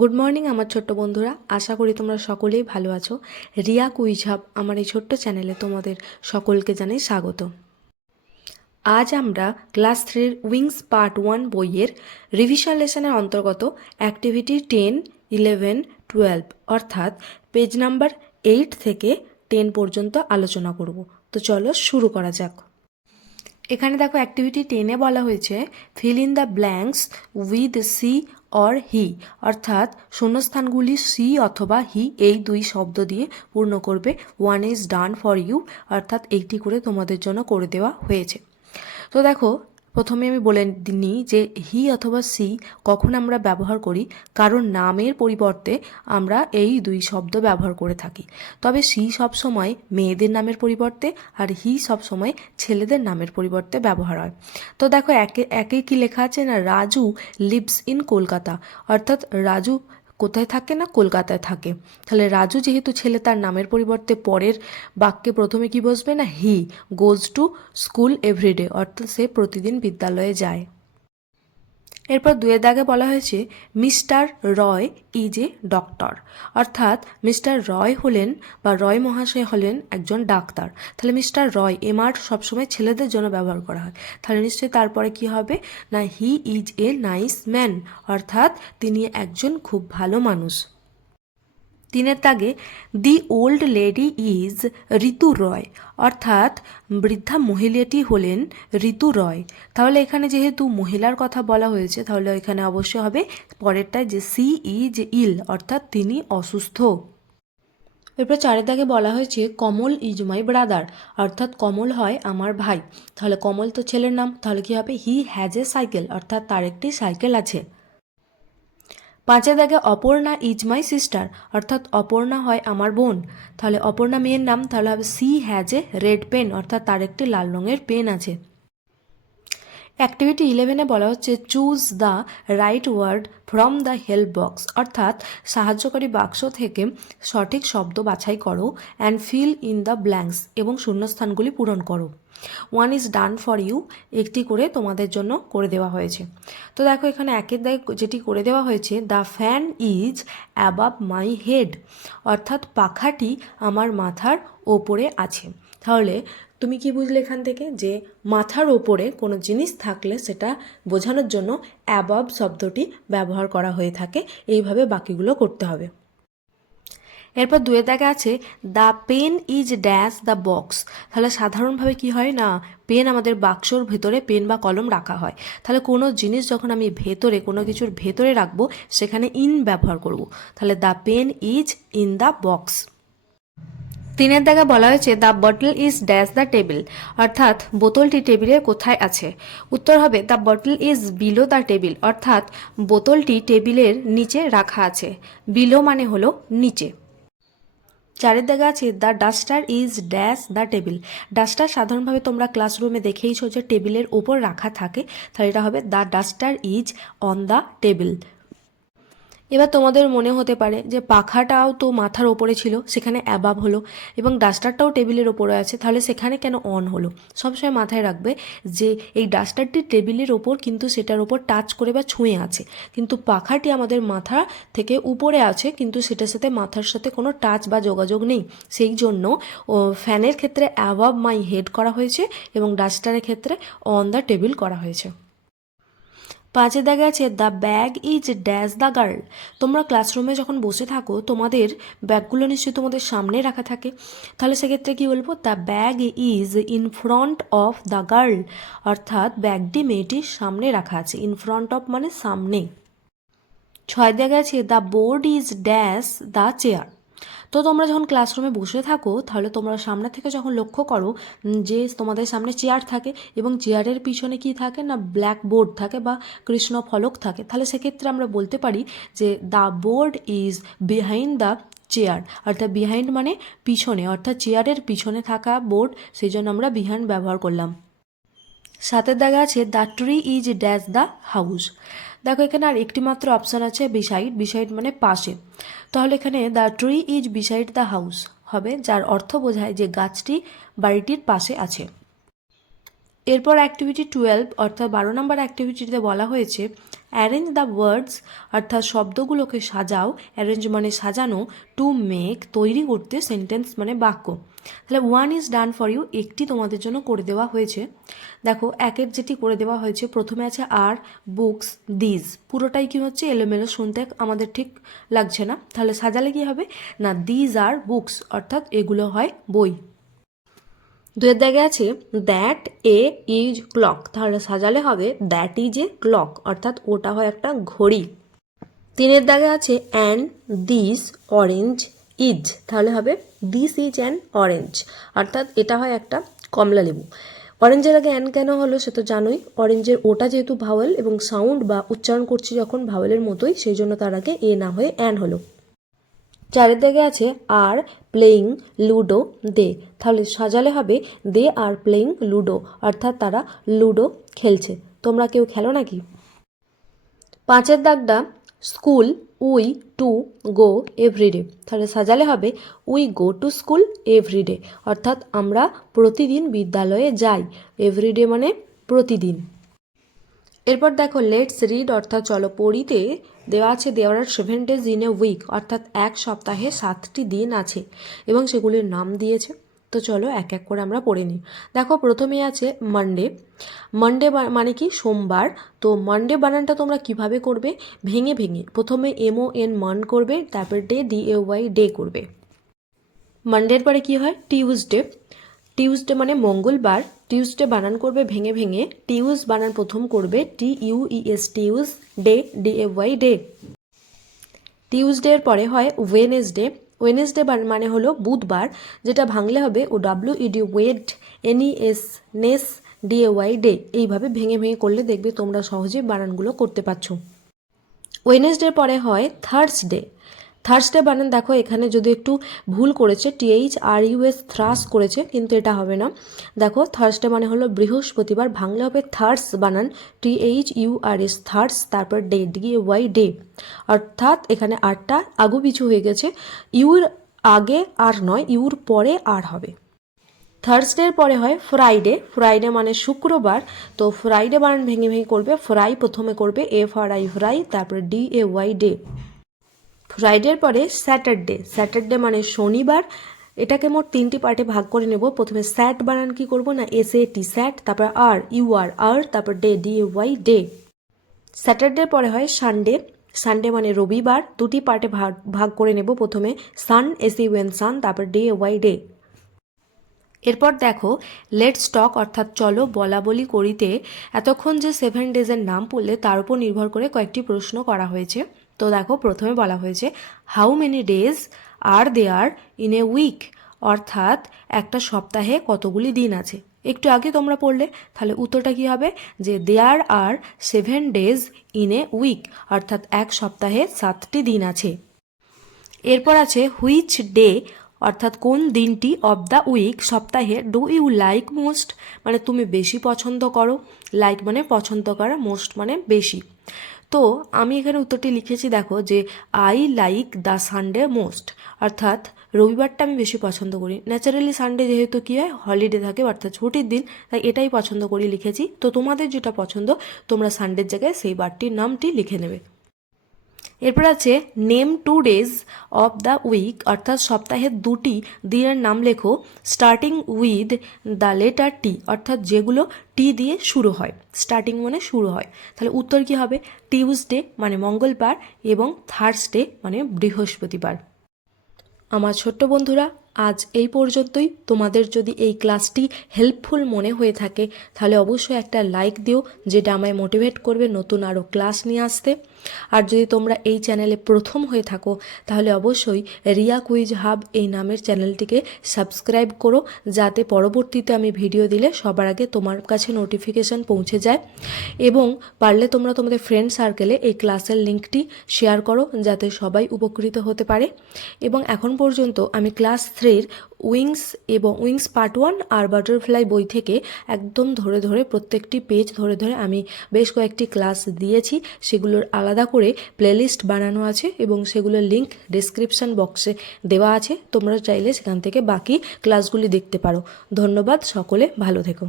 Good morning আমার ছোট্ট বন্ধুরা। আশা করি তোমরা সকলেই ভালো আছো। রিয়া কুইঝাব আমার এই ছোট্ট চ্যানেলে তোমাদের সকলকে জানাই স্বাগত। আজ আমরা ক্লাস থ্রির উইংস পার্ট ওয়ান বইয়ের রিভিশন লেসনের অন্তর্গত অ্যাক্টিভিটি টেন ইলেভেন টুয়েলভ অর্থাৎ পেজ নাম্বার এইট থেকে টেন পর্যন্ত আলোচনা করব। তো চলো শুরু করা যাক। এখানে দেখো অ্যাক্টিভিটি টেনে বলা হয়েছে fill in the blanks with she or he, অর্থাৎ শূন্যস্থানগুলি সি অথবা হি, এই দুই শব্দ দিয়ে পূর্ণ করবে। One is done for you অর্থাৎ এইটি করে তোমাদের জন্য করে দেওয়া হয়েছে। তো দেখো প্রথমে আমি বলে নিই যে হি অথবা সি কখন আমরা ব্যবহার করি, কারণ নামের পরিবর্তে আমরা এই দুই শব্দ ব্যবহার করে থাকি। তবে সি সবসময় মেয়েদের নামের পরিবর্তে আর হি সবসময় ছেলেদের নামের পরিবর্তে ব্যবহার হয়। তো দেখো একে একে কি লেখা আছে না? রাজু লিভস ইন কলকাতা, অর্থাৎ রাজু কোথায় থাকে না, কলকাতায় থাকে। তাহলে রাজু যেহেতু ছেলে, তার নামের পরিবর্তে পরের বাক্যে প্রথমে কি বসবে না? He, goes to school every day, অর্থাৎ সে প্রতিদিন বিদ্যালয়ে যায়। এরপর দুয়ের দাগে বলা হয়েছে, mister Roy is a doctor. অর্থাৎ মিস্টার রয় হলেন বা রয় মহাশয় হলেন একজন ডাক্তার। তাহলে মিস্টার রয় এম আর সবসময় ছেলেদের জন্য ব্যবহার করা হয়। তাহলে নিশ্চয়ই তারপরে কি হবে? না, he is a nice man. অর্থাৎ তিনি একজন খুব ভালো মানুষ। তিনের তাগে the old lady is Ritu Roy, অর্থাৎ বৃদ্ধা মহিলাটি হলেন ঋতু রয়। তাহলে এখানে যেহেতু মহিলার কথা বলা হয়েছে, তাহলে এখানে অবশ্যই হবে পরেরটায় যে সি ইজ ইল, অর্থাৎ তিনি অসুস্থ। এরপর চারের দাগে বলা হয়েছে, কমল ইজ মাই ব্রাদার, অর্থাৎ কমল হয় আমার ভাই। তাহলে কমল তো ছেলের নাম, তাহলে কি হবে? হি হ্যাজ এ সাইকেল, অর্থাৎ তার একটি সাইকেল আছে। পাঁচের দাগে অপর্ণা ইজ মাই সিস্টার, অর্থাৎ অপর্ণা হয় আমার বোন। তাহলে অপর্ণা মেয়ের নাম, তাহলে হবে she has a red pen, অর্থাৎ তার একটি লাল রঙের পেন আছে। অ্যাক্টিভিটি ইলেভেনে বলা হচ্ছে choose the right word from the help box, অর্থাৎ সাহায্যকারী বাক্স থেকে সঠিক শব্দ বাছাই করো and fill in the blanks এবং শূন্যস্থানগুলি পূরণ করো। One is done for you একটি করে তোমাদের জন্য করে দেওয়া হয়েছে। তো দেখো এখানে একের দায় যেটি করে দেওয়া হয়েছে the fan is above my head অর্থাৎ পাখাটি আমার মাথার ওপরে আছে। তাহলে তুমি কি বুঝলে এখান থেকে? যে মাথার ওপরে কোনো জিনিস থাকলে সেটা বোঝানোর জন্য অ্যাবাব শব্দটি ব্যবহার করা হয়ে থাকে। এইভাবে বাকিগুলো করতে হবে। এরপর দুয়ে দেখা আছে the pen is dash the box তাহলে সাধারণভাবে কি হয় না পেন আমাদের বাক্সর ভেতরে পেন বা কলম রাখা হয়। তাহলে কোনো জিনিস যখন আমি ভেতরে, কোনো কিছুর ভেতরে রাখব, সেখানে ইন ব্যবহার করব। তাহলে the pen is in the box তিনের দাগে বলা হয়েছে the bottle is dash the table অর্থাৎ বোতলটি টেবিলের কোথায় আছে? উত্তর হবে the bottle is below the table অর্থাৎ বোতলটি টেবিলের নিচে রাখা আছে। বিলো মানে হলো নিচে। চারের দাগে আছে the duster is dash the table duster সাধারণভাবে তোমরা ক্লাসরুমে দেখেইছো যে টেবিলের ওপর রাখা থাকে, তাহলে এটা হবে the duster is on the table এবার তোমাদের মনে হতে পারে যে পাখাটাও তো মাথার ওপরে ছিল, সেখানে অ্যাবাব হলো এবং ডাস্টারটাও টেবিলের ওপরে আছে, তাহলে সেখানে কেন অন হলো? সবসময় মাথায় রাখবে যে এই ডাস্টারটি টেবিলের ওপর কিন্তু সেটার ওপর টাচ করে বা ছুঁয়ে আছে। কিন্তু পাখাটি আমাদের মাথা থেকে উপরে আছে, কিন্তু সেটার সাথে মাথার সাথে কোনো টাচ বা যোগাযোগ নেই। সেই জন্য ফ্যানের ক্ষেত্রে অ্যাবাব মাই হেড করা হয়েছে এবং ডাস্টারের ক্ষেত্রে অন দ্য টেবিল করা হয়েছে। পাঁচে দেখা আছে the bag is dash the girl তোমরা ক্লাসরুমে যখন বসে থাকো, তোমাদের ব্যাগগুলো নিশ্চয়ই তোমাদের সামনে রাখা থাকে। তাহলে সেক্ষেত্রে কী বলব? The bag is in front of the girl অর্থাৎ ব্যাগটি মেয়েটির সামনে রাখা আছে। ইন ফ্রন্ট অফ মানে সামনে। ছয় দেখা আছে the board is dash the chair তো তোমরা যখন ক্লাসরুমে বসে থাকো, তাহলে তোমরা সামনে থেকে যখন লক্ষ্য করো যে তোমাদের সামনে চেয়ার থাকে এবং চেয়ারের পিছনে কি থাকে না ব্ল্যাক বোর্ড থাকে বা কৃষ্ণ ফলক থাকে, তাহলে সেক্ষেত্রে আমরা বলতে পারি যে the board is behind the chair অর্থাৎ বিহাইন্ড মানে পিছনে, অর্থাৎ চেয়ারের পিছনে থাকা বোর্ড সেই জন্য আমরা বিহাইন্ড ব্যবহার করলাম। সাতের দাগে আছে the tree is dash the house দেখো, এখানে আর একটি মাত্র অপশান আছে বিসাইড বিসাইড মানে পাশে। তাহলে এখানে the tree is beside the house হবে, যার অর্থ বোঝায় যে গাছটি বাড়িটির পাশে আছে। এরপর অ্যাক্টিভিটি টুয়েলভ অর্থাৎ বারো নম্বর অ্যাক্টিভিটিতে বলা হয়েছে অ্যারেঞ্জ দ্য ওয়ার্ডস অর্থাৎ শব্দগুলোকে সাজাও অ্যারেঞ্জ মানে সাজানো টু মেক তৈরি করতে সেন্টেন্স মানে বাক্য। তাহলে one is done for you একটি তোমাদের জন্য করে দেওয়া হয়েছে। দেখো, একের যেটি করে দেওয়া হয়েছে, প্রথমে আছে আর বুকস দিজ পুরোটাই কি হচ্ছে? এলোমেলো শুনতে আমাদের ঠিক লাগছে না। তাহলে সাজালে কি হবে? না দিজ আর বুকস অর্থাৎ এগুলো হয় বই। দুয়ের দাগে আছে দ্যাট এ ইজ ক্লক তাহলে সাজালে হবে দ্যাট ইজ এ ক্লক অর্থাৎ ওটা হয় একটা ঘড়ি। তিনের দাগে আছে অ্যান্ড দিস অরেঞ্জ ইজ তাহলে হবে দিস ইজ অ্যান অরেঞ্জ অর্থাৎ এটা হয় একটা কমলা লেবু। অরেঞ্জের আগে অ্যান কেন হলো সে তো জানোই। অরেঞ্জের ওটা যেহেতু ভাওয়েল এবং সাউন্ড বা উচ্চারণ করছি যখন ভাওয়েলের মতোই, সেই জন্য তার আগে এ না হয়ে অ্যান হলো। চারের দিকে আছে আর প্লেয়িং লুডো দে তাহলে সাজালে হবে দে আর প্লেয়িং লুডো অর্থাৎ তারা লুডো খেলছে। তোমরা কেউ খেলো নাকি? পাঁচের দাগটা school we to go every day তাহলে সাজালে হবে we go to school every day অর্থাৎ আমরা প্রতিদিন বিদ্যালয়ে যাই। এভরিডে মানে প্রতিদিন। এরপর দেখো লেটস রিড অর্থাৎ চলো পড়িতে। দেওয়া আছে there are seven days in a week অর্থাৎ এক সপ্তাহে সাতটি দিন আছে, এবং সেগুলির নাম দিয়েছে। তো চলো এক এক করে আমরা পড়ে নিই। দেখো, প্রথমে আছে মানডে মানডে মানে কি? সোমবার। তো মানডে বানানটা তোমরা কীভাবে করবে? ভেঙে ভেঙে। প্রথমে এমও এন মান করবে, তারপর day D A Y day করবে। মানডের পরে কি হয়? টিউসডে টিউসডে মানে মঙ্গলবার টিউসডে বানান করবে ভেঙে ভেঙে টিউস বানান প্রথম করবে T U E S Tues day D A Y day. টিউসডের পরে হয় ওয়েনেসডে। ওয়েনেসডে মানে হলো বুধবার, যেটা ভাঙলে হবে ও W E D Wed N E S, nes D A Y day. এইভাবে ভেঙে ভেঙে করলে দেখবে তোমরা সহজেই বানানগুলো করতে পারছ। ওয়েনেসডের পরে হয় থার্সডে। থার্সডে বানান, দেখো, এখানে যদি একটু ভুল করেছে টিএইচ আর ইউএস থ্রাস করেছে, কিন্তু এটা হবে না। দেখো থার্সডে মানে হলো বৃহস্পতিবার, বাংলা হবে থার্স বানান T H U R S Thurs তারপর ডে ডি ওয়াই ডে অর্থাৎ এখানে আটটা আগু পিছু হয়ে গেছে, ইউর আগে আর নয়, ইউর পরে আর হবে। থার্সডের পরে হয় ফ্রাইডে ফ্রাইডে মানে শুক্রবার, তো ফ্রাইডে বানান ভেঙে ভেঙে করবে ফ্রাই প্রথমে করবে এফ আর আই ফ্রাই তারপরে ডি এ ওয়াই ডে ফ্রাইডের পরে স্যাটারডে। স্যাটারডে মানে শনিবার। এটাকে মোট তিনটি পার্টে ভাগ করে নেব। প্রথমে স্যাট বানান কি করব না? এস এ টি স্যাট, তারপর আর, ইউ আর আর, তারপর day, D A Y, day. স্যাটারডের পরে হয় সানডে। সানডে মানে রবিবার। দুটি পার্টে ভাগ ভাগ করে নেব প্রথমে Sun S U N Sun, তারপর ডে, ওয়াই, ডে। এরপর দেখো, লেট স্টক, অর্থাৎ চলো বলা বলি করিতে, এতক্ষণ যে সেভেন ডেজের নাম পড়লে তার উপর নির্ভর করে কয়েকটি প্রশ্ন করা হয়েছে। তো দেখো, প্রথমে বলা হয়েছে how many days are there in a week অর্থাৎ একটা সপ্তাহে কতগুলি দিন আছে? একটু আগে তোমরা পড়লে, তাহলে উত্তরটা কী হবে? যে there are seven days in a week অর্থাৎ এক সপ্তাহে সাতটি দিন আছে। এরপর আছে হুইচ ডে অর্থাৎ কোন দিনটি অব দ্য উইক সপ্তাহে? ডু ইউ লাইক মোস্ট মানে তুমি বেশি পছন্দ করো। লাইক মানে পছন্দ করা মোস্ট মানে বেশি। তো আমি এখানে উত্তরটি লিখেছি, দেখো, যে I like the Sunday most অর্থাৎ রবিবারটা আমি বেশি পছন্দ করি। ন্যাচারালি সানডে যেহেতু কী হয় হলিডে থাকে, অর্থাৎ ছুটির দিন, তাই এটাই পছন্দ করি লিখেছি। তো তোমাদের যেটা পছন্দ, তোমরা সানডের জায়গায় সেই বারটির নামটি লিখে নেবে। এরপর আছে name two days of the week অর্থাৎ সপ্তাহের দুটি দিনের নাম লেখো starting with the letter T অর্থাৎ যেগুলো টি দিয়ে শুরু হয় স্টার্টিং মানে শুরু হয়। তাহলে উত্তর কী হবে? টিউসডে মানে মঙ্গলবার এবং থার্সডে মানে বৃহস্পতিবার। আমার ছোট্ট বন্ধুরা, আজ এই পর্যন্তই। তোমাদের যদি এই ক্লাসটি হেল্পফুল মনে হয়ে থাকে, তাহলে অবশ্যই একটা লাইক দিও, যেটা আমায় মোটিভেট করবে নতুন আরও ক্লাস নিয়ে আসতে। আর যদি তোমরা এই চ্যানেলে প্রথম হয়ে থাকো, তাহলে অবশ্যই রিয়া কুইজ হাব এই নামের চ্যানেলটিকে সাবস্ক্রাইব করো, যাতে পরবর্তীতে আমি ভিডিও দিলে সবার আগে তোমার কাছে নোটিফিকেশান পৌঁছে যায়। এবং পারলে তোমরা তোমাদের ফ্রেন্ড সার্কেলে এই ক্লাসের লিঙ্কটি শেয়ার করো, যাতে সবাই উপকৃত হতে পারে। এবং এখন পর্যন্ত আমি ক্লাস থ্রির উইংস এবং উইংস পার্ট ওয়ান আর বাটারফ্লাই বই থেকে একদম ধরে ধরে প্রত্যেকটি পেজ ধরে ধরে আমি বেশ কয়েকটি ক্লাস দিয়েছি। সেগুলোর আলাদা করে প্লেলিস্ট বানানো আছে এবং সেগুলোর লিঙ্ক ডিসক্রিপশান বক্সে দেওয়া আছে। তোমরা চাইলে সেখান থেকে বাকি ক্লাসগুলি দেখতে পারো। ধন্যবাদ সকলে, ভালো থেকো।